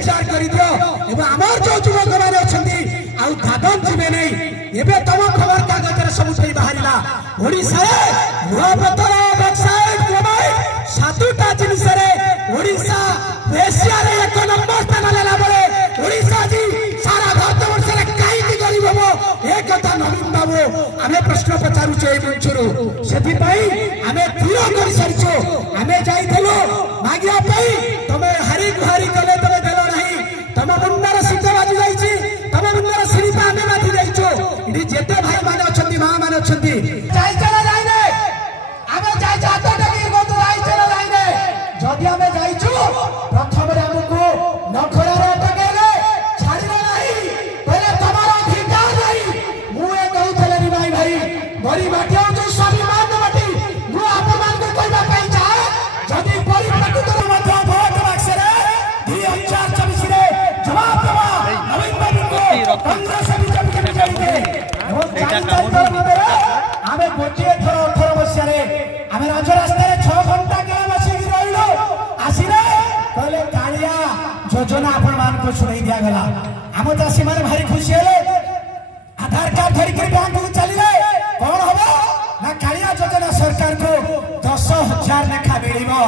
संचार कर दियो एवं आमर जो युवक मैंने अच्छी आउ दादन जीवे नहीं एबे तुम खबर कागज सब बाहर ओडिशा नुआपतर वेबसाइट मोबाइल सातुटा जिनिस ओडिशा एशिया रे 1 नंबर स्थान लेला बळे ओडिशा जी सारा भारत वर्ष रे काई गरीब हो एक कथा नवीन बाबू आमे प्रश्न पचारु छै मंचरु सेति पई आमे पूरा कर सरछो आमे जाइथलो मागिया पई तमे हरी गुहारी कले तमे देलो नाही तमे मुंडर सिद्ध बाजी जाईची तमे मुंडर सिरिपा आमे बाजी जाईचो इडी जेते भाई माने अछंती मां माने अछंती जाई चला जाई ने आमे जाई जातो टकी गोतो जाई चला जाई ने जदि आमे जाईचो प्रथम रे हमकु नखरा रे टकेले छाड़िले नाही पहले तमारा अधिकार नाही मुए कहउथले रे भाई बड़ी बाटिया जो स्वाभिमान बाटी मु अपमान को कहबा पई चाहे जदि परिप्रकृत मध्य भोट बाक्सरे 2024 रे जवाब देबा नवीन बाबू को कांग्रेस बीजेपी के चाहिए आमे गोटिए थर 18 वर्ष रे आमे राज रास्ता रे 6 घंटा के बसी रहिलो आसीरे कहले कालिया योजना अपन मान को सुनाई दिया गला हम चासी माने भारी खुशी हेले आधार कार्ड धरि के बैंक को चलिले कौन हबो ना कालिया योजना सरकार को 10,000 लेखा मिलिबो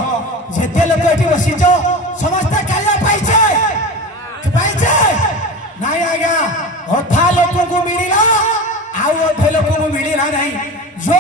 जेते लोक एठी बसिचो समस्त कालिया पाइछे नाही आज्ञा अथा लोक को मिलिला आउ अधे लोक को मिलिला नहीं जो